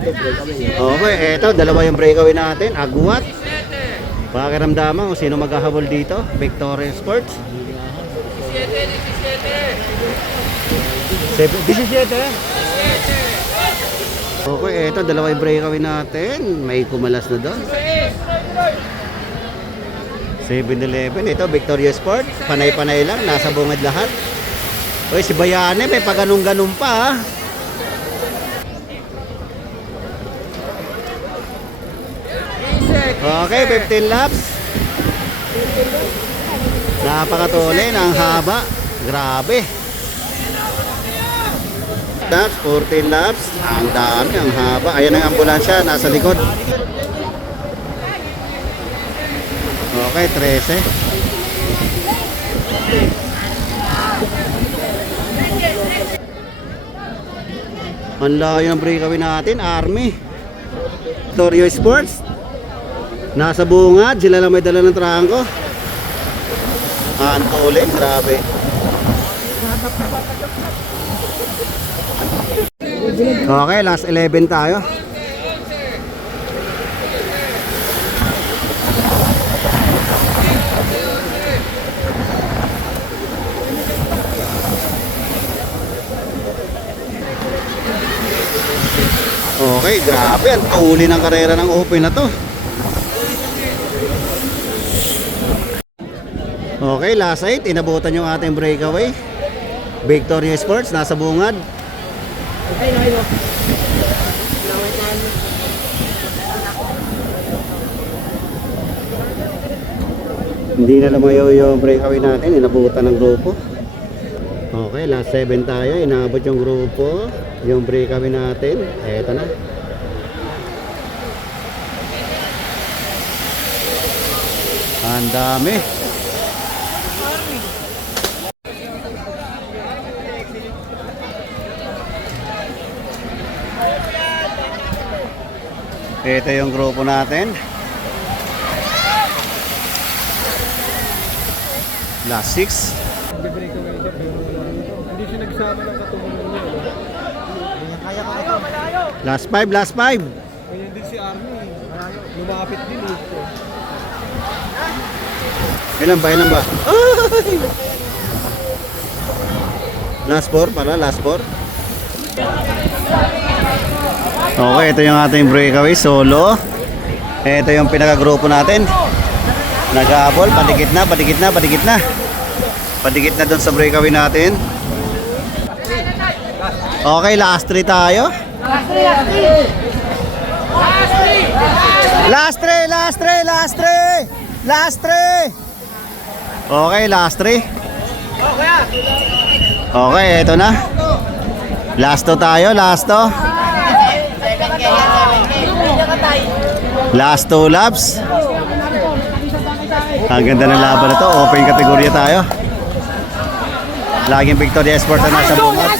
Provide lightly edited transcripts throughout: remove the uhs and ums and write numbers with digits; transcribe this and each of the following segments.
Okay, eto, dalawa yung breakaway natin. Agwat. Pakiramdaman kung sino maghahabol dito. Victoria Sports. 17. Okay, eto, dalawa yung breakaway natin. May kumalas na doon. 7-11. Ito, Victoria Sport. Panay-panay lang. Nasa bungad lahat. Uy, si Bayane, may paganong-ganong pa, ha? Okay, 15 laps. Napakatuloy ng haba. Grabe. Laps, 14 laps. Ang dami, ang haba. Ayan ang ambulansya, nasa likod. Okay, 13. Ang layo ng breakaway natin, Army. Victoria Sports. Nasa bungad, sila lang may dala ng trangko. Ang tuloy, grabe. Okay, last 11 tayo. Okay, grabe. Ang tuloy ng karera ng open na to. Okay, last 8. Inabutan yung ating breakaway. Victoria Sports, nasa bungad. Hindi na lumayo yung breakaway natin. Inabutan ng grupo. Okay, last 7 tayo. Inabot yung grupo. Yung breakaway natin. Eto na. Ang dami. Ito yung grupo natin. Last 6. Hindi siya nagsama ng katulungan niya. Kaya ko ito. Last 5, last 5. Kaya din si Army. Lumapit din ito. Ilan ba? Ilan ba? Ay! Last 4 pala, last 4. Okay, ito yung ating breakaway solo. Ito yung pinaka-grupo natin. Nag-aabol, padikit na, padikit na, padikit na. Padikit na dun sa breakaway natin. Okay, last 3 tayo. Last 3, last 3, last 3. Last 3. Okay, last 3. Okay, ito na. Last 2 tayo, last 2. Last 2 laps. Ang ganda ng laban na to. Open kategorya tayo. Laging Victoria Sport na nasa bungad.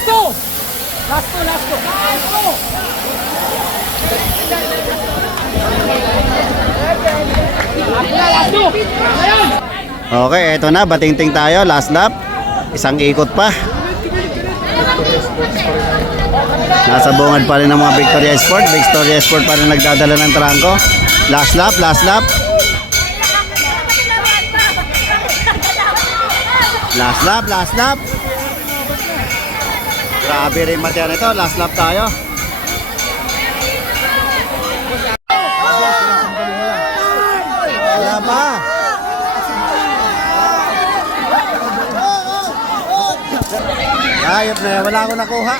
Okay, eto na. Batingting tayo. Last lap. Isang ikot pa. Nasa bungad pa rin ng mga Victoria Sport. Victoria Sport pa rin nagdadala ng trangko. Last lap, last lap. Last lap, last lap. Grabe rin matya nito. Last lap tayo. Wala pa. Ayop na yan. Wala akong nakuha.